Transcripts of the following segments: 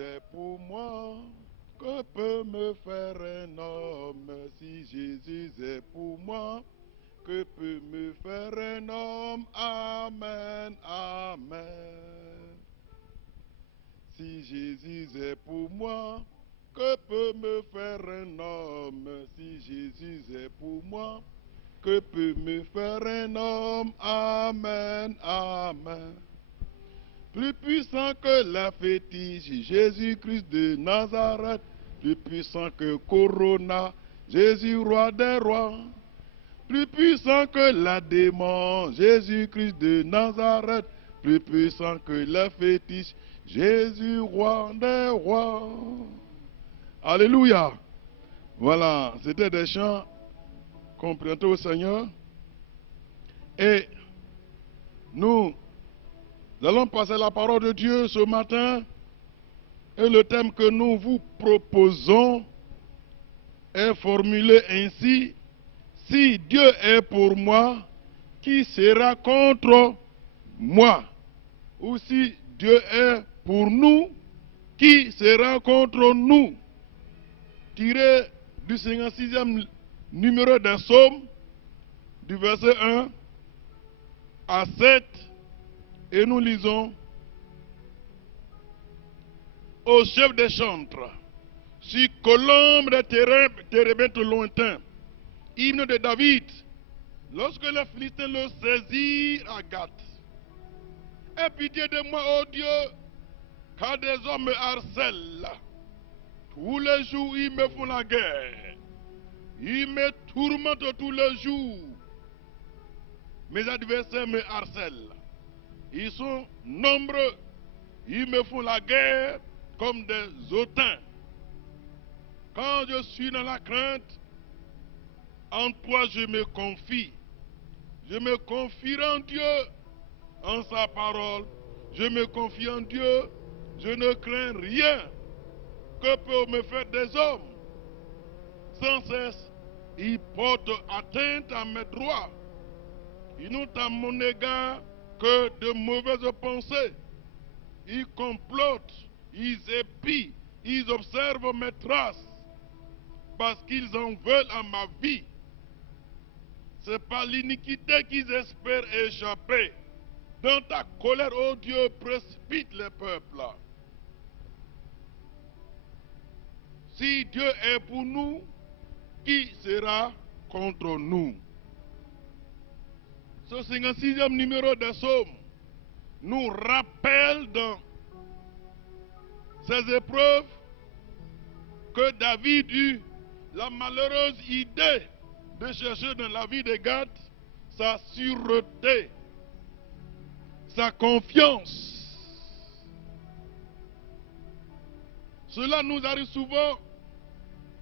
est pour moi, que peut me faire un homme? Si Jésus est pour moi, que peut me faire un homme? Amen, amen. Si Jésus est pour moi, que peut me faire un homme? Si Jésus est pour moi, que peut me faire un homme? Amen, amen. Plus puissant que la fétiche, Jésus-Christ de Nazareth, plus puissant que Corona, Jésus roi des rois. Plus puissant que la démon, Jésus-Christ de Nazareth, plus puissant que la fétiche, Jésus roi des rois. Alléluia. Voilà, c'était des chants qu'on présentait au Seigneur. Et nous allons passer la parole de Dieu ce matin. Et le thème que nous vous proposons est formulé ainsi: si Dieu est pour moi, qui sera contre moi? Ou si Dieu est pour nous, qui sera contre nous? Tiré du 56e numéro des Psaumes, du verset 1 à 7, et nous lisons: au chef des chantres, sur colombe des térébintes lointains, hymne de David, lorsque les Philistins le saisirent à Gath. Aie pitié de moi, ô Dieu, car des hommes me harcèlent. Tous les jours, ils me font la guerre. Ils me tourmentent tous les jours. Mes adversaires me harcèlent. Ils sont nombreux. Ils me font la guerre comme des hautains. Quand je suis dans la crainte, en toi je me confie. Je me confierai en Dieu, en sa parole. Je me confie en Dieu. Je ne crains rien. Que peuvent me faire des hommes? Sans cesse, ils portent atteinte à mes droits. Ils n'ont à mon égard que de mauvaises pensées. Ils complotent, ils épient, ils observent mes traces, parce qu'ils en veulent à ma vie. C'est par l'iniquité qu'ils espèrent échapper. Dans ta colère, ô Dieu, précipite les peuples. Si Dieu est pour nous, qui sera contre nous? Ce 56e numéro des Psaumes nous rappelle dans ces épreuves que David eut la malheureuse idée de chercher dans la vie de Gad sa sûreté, sa confiance. Cela nous arrive souvent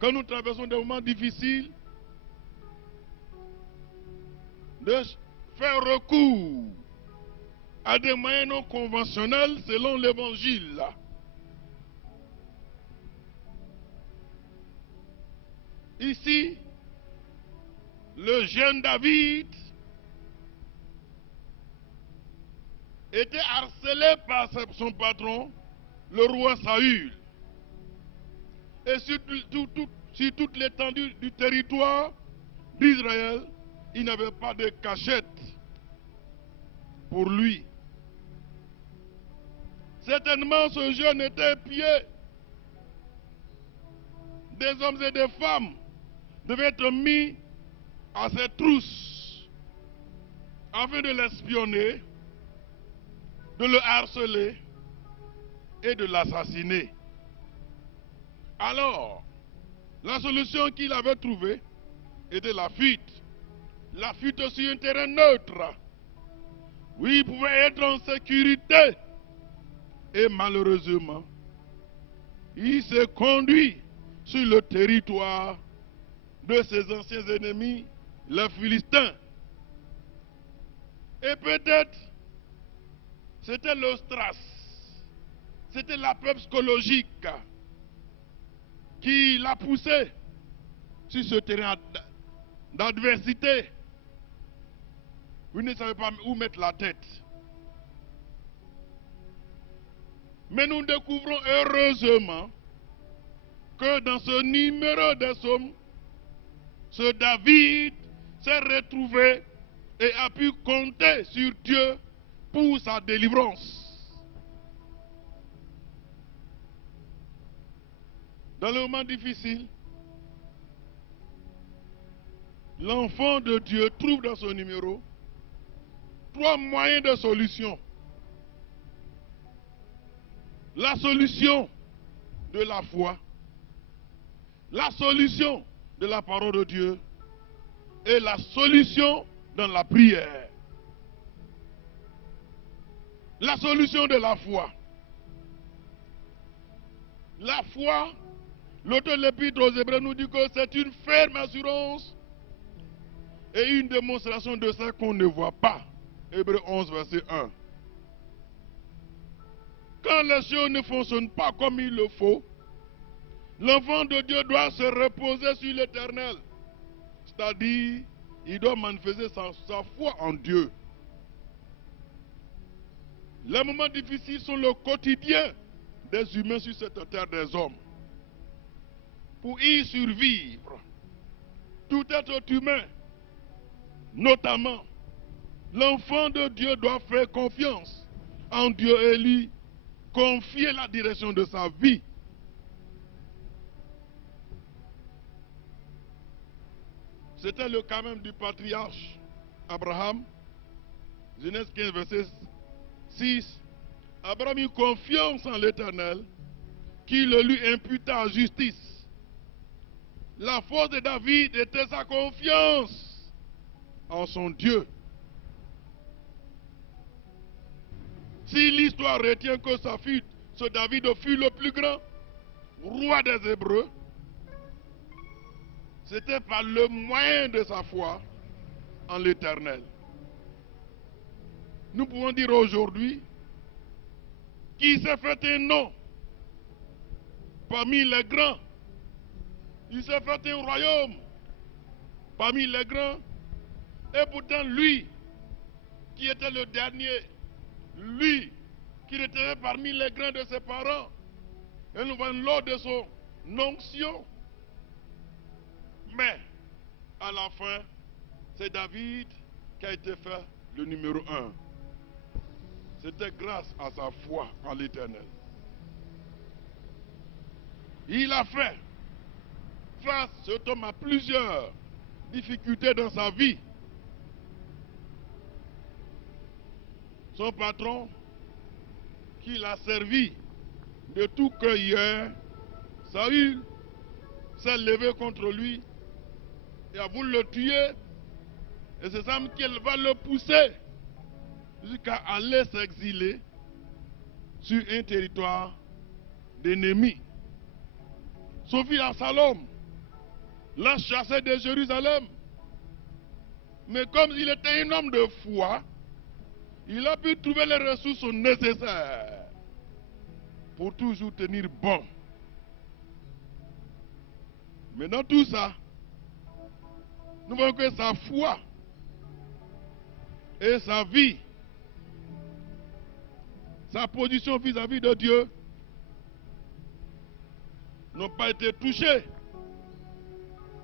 quand nous traversons des moments difficiles, de faire recours à des moyens non conventionnels selon l'évangile. Ici, le jeune David était harcelé par son patron, le roi Saül. Et sur toute l'étendue du territoire d'Israël, il n'avait pas de cachette pour lui. Certainement, ce jeune était épié. Des hommes et des femmes devaient être mis à ses trousses afin de l'espionner, de le harceler et de l'assassiner. Alors, la solution qu'il avait trouvée était la fuite. La fuite sur un terrain neutre, où il pouvait être en sécurité. Et malheureusement, il s'est conduit sur le territoire de ses anciens ennemis, les Philistins. Et peut-être, c'était le stress, c'était la peur psychologique qui l'a poussé sur ce terrain d'adversité. Vous ne savez pas où mettre la tête. Mais nous découvrons heureusement que dans ce numéro des psaumes, ce David s'est retrouvé et a pu compter sur Dieu pour sa délivrance. Dans le moment difficile, l'enfant de Dieu trouve dans ce numéro 3 moyens de solution. La solution de la foi, la solution de la parole de Dieu et la solution dans la prière. La solution de la foi. La foi, l'auteur de l'Épître aux Hébreux nous dit que c'est une ferme assurance et une démonstration de ça qu'on ne voit pas. Hébreux 11, verset 1. Quand les choses ne fonctionnent pas comme il le faut, l'enfant de Dieu doit se reposer sur l'Éternel. C'est-à-dire, il doit manifester sa foi en Dieu. Les moments difficiles sont le quotidien des humains sur cette terre des hommes. Pour y survivre, tout être humain, notamment l'enfant de Dieu, doit faire confiance en Dieu et lui confier la direction de sa vie. C'était le cas même du patriarche Abraham. Genèse 15, verset 6. Abraham eut confiance en l'Éternel, qui le lui imputa en justice. La force de David était sa confiance en son Dieu. Si l'histoire retient que ce David fut le plus grand roi des Hébreux, c'était par le moyen de sa foi en l'Éternel. Nous pouvons dire aujourd'hui qu'il s'est fait un nom parmi les grands. Il s'est fait un royaume parmi les grands. Et pourtant, lui, qui était le dernier, lui, qui était parmi les grands de ses parents, et nous voyons lors de son onction. Mais, à la fin, c'est David qui a été fait le numéro 1. C'était grâce à sa foi en l'Éternel. Il a fait face, cet homme, à plusieurs difficultés dans sa vie. Son patron, qui l'a servi de tout cœur hier, Saül, s'est levé contre lui et a voulu le tuer. Et c'est ça qu'elle va le pousser jusqu'à aller s'exiler sur un territoire d'ennemis. Son fils Absalom l'a chassé de Jérusalem. Mais comme il était un homme de foi, il a pu trouver les ressources nécessaires pour toujours tenir bon. Mais dans tout ça, nous voyons que sa foi et sa vie, sa position vis-à-vis de Dieu, n'ont pas été touchées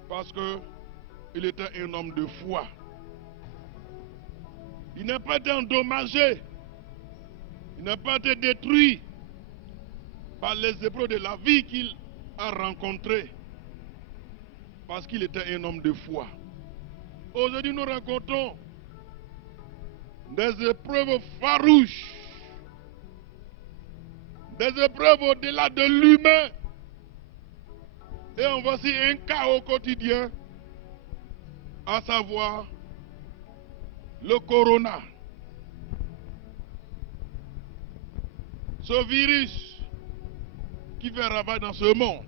parce qu'il était un homme de foi. Il n'a pas été endommagé, il n'a pas été détruit par les épreuves de la vie qu'il a rencontrées parce qu'il était un homme de foi. Aujourd'hui, nous rencontrons des épreuves farouches, des épreuves au-delà de l'humain. Et on voit aussi un cas au quotidien, à savoir le corona. Ce virus qui fait ravage dans ce monde,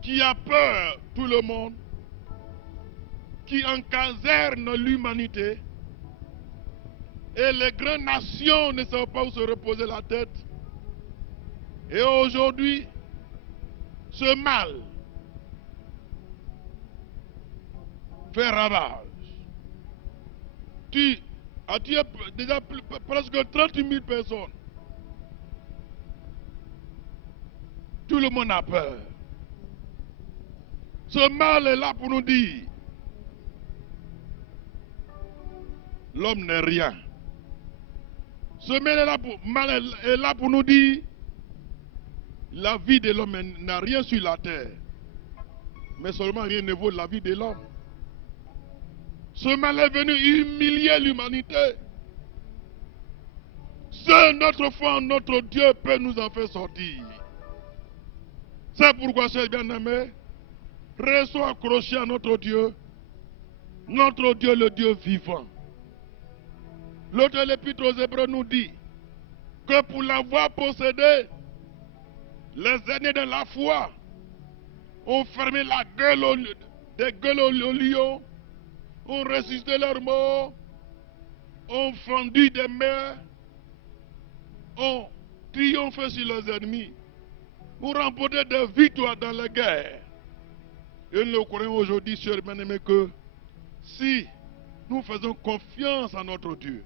qui a peur tout le monde, qui encaserne l'humanité, et les grandes nations ne savent pas où se reposer la tête. Et aujourd'hui, ce mal fait ravage. Tu as tué déjà presque 30 000 personnes le monde a peur. Ce mal est là pour nous dire, l'homme n'est rien. Ce mal est là pour nous dire, la vie de l'homme n'a rien sur la terre. Mais seulement rien ne vaut la vie de l'homme. Ce mal est venu humilier l'humanité. Seul notre foi, notre Dieu peut nous en faire sortir. C'est pourquoi, chers bien-aimés, restons accrochés à notre Dieu. Notre Dieu, le Dieu vivant. L'autre de l'Épître aux Hébreux nous dit que pour l'avoir possédé, les aînés de la foi ont fermé la gueule des gueules aux lions, ont ressuscité leurs morts, ont fendu des mers, ont triomphé sur leurs ennemis, ont remporté des victoires dans la guerre. Et nous croyons aujourd'hui, chers bien-aimés, que si nous faisons confiance à notre Dieu,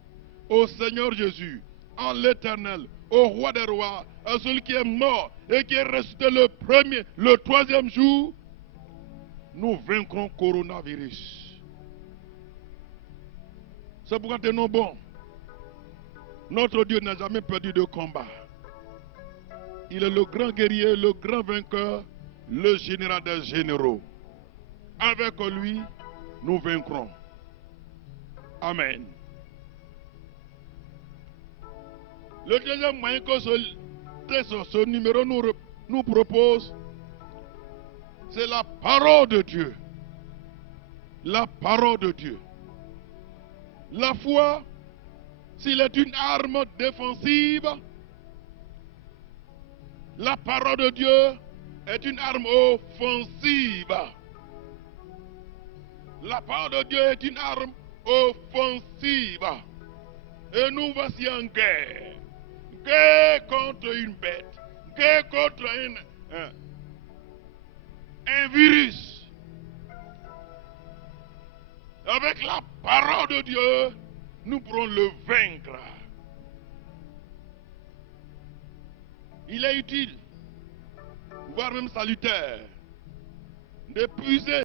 au Seigneur Jésus, en l'Éternel, au Roi des Rois, à celui qui est mort et qui est ressuscité le troisième jour, nous vaincrons le coronavirus. C'est pourquoi tenons bon. Notre Dieu n'a jamais perdu de combat. Il est le grand guerrier, le grand vainqueur, le général des généraux. Avec lui, nous vaincrons. Amen. Le deuxième moyen que ce numéro nous propose, c'est la parole de Dieu. La parole de Dieu. La foi, s'il est une arme défensive, la parole de Dieu est une arme offensive. La parole de Dieu est une arme offensive. Et nous voici en guerre. Guerre contre une bête. Guerre contre un virus. Avec la parole de Dieu, nous pourrons le vaincre. Il est utile, voire même salutaire, de puiser